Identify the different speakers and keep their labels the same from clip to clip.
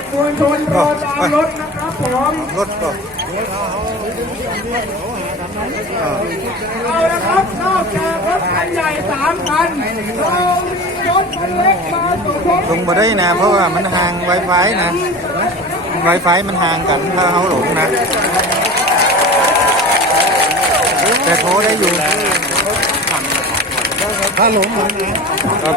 Speaker 1: ดมวลชนรอตามรถนะครับผม
Speaker 2: รถก็
Speaker 1: เอาละครับนอกจากรถคันใหญ่สามคันเรามีรถคันเล็กมาสมทบ
Speaker 2: ลงมาได้นะ เพราะว่ามันห่าง Wi-Fi นะ Wi-Fi มันห่างกันถ้าเขาหลงนะ แต่โทรได้อยู่
Speaker 3: ถ้าหลงมันนะครับ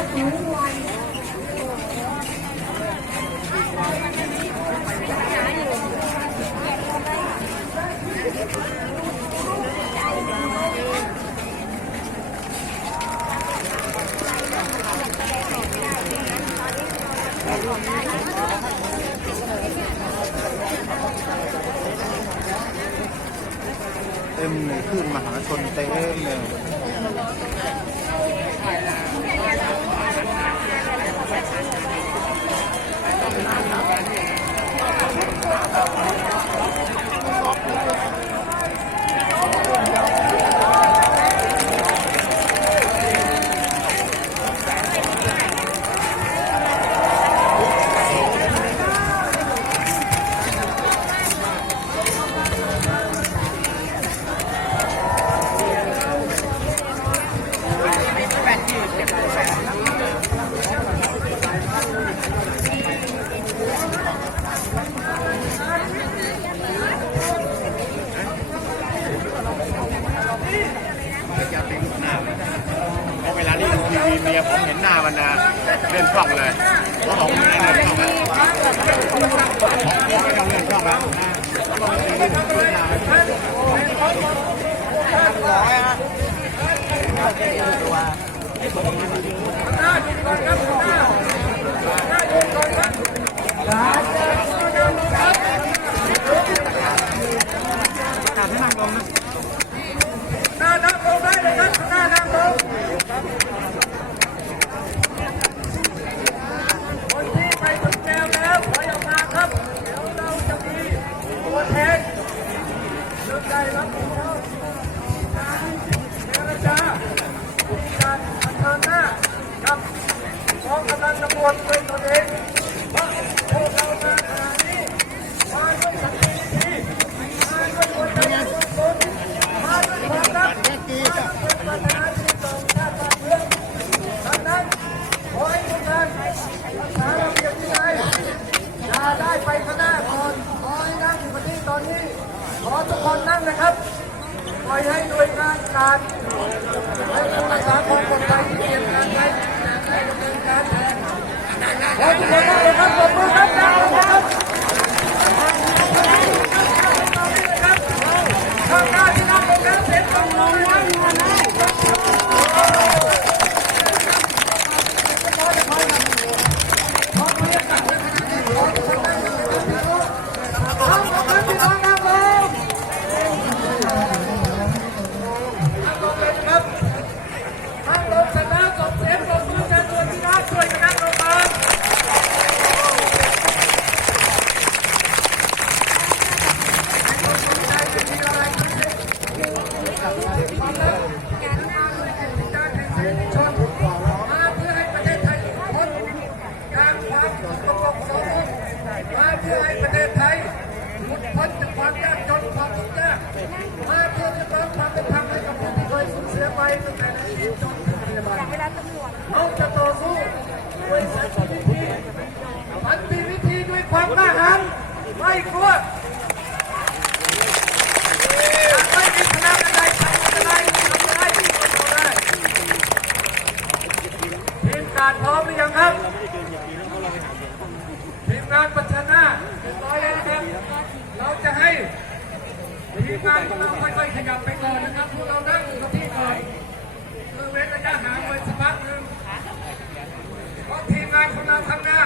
Speaker 2: เต็มเลยขึ้นมหาชนเต็มเลย
Speaker 4: เพราะเวลาที่ดูทีวีเมียผมเห็นหน้ามันนะเล่นช่องเลยเพราะของมันเล่นช่องแล้วของผมไม่ต้องเลื่อนช่องแล้ว
Speaker 1: หน้ กองกำลังตำรวจด้วยตนเองว่าพวกเรามาขณะนี้มาด้วยสันติวิธีมาด้วยหัวใจบริสุทธิ์มาด้วยความรักปัญหาที่ตรงชาติบ้านเมืองดังนั้นขอให้ทุกท่านรักษาระเบียบวินัยอย่าได้ไปข้างหน้าก่อนขอให้นั่งอยู่ที่ตอนนี้ขอทุกคนนั่งนะครับปล่อยให้หน่วยงานการให้ผู้รักษาความปลอดภัยที่เตรียมการไว้ Thank you. ไม่กลัวหากไม่มีคณะใดทำจะได้ทำจะได้ทีมการพร้อมหรือยังครับ ทีมงานปัชนาเรียบร้อยแล้วนะครับ เราจะให้ทีมงานของเราค่อยๆขยับไปก่อนนะครับ พวกเรานั่งอยู่กับที่ก่อนคือเว้นระยะห่างไว้สักพักหนึ่งเพราะทีมงานของเราข้างหน้า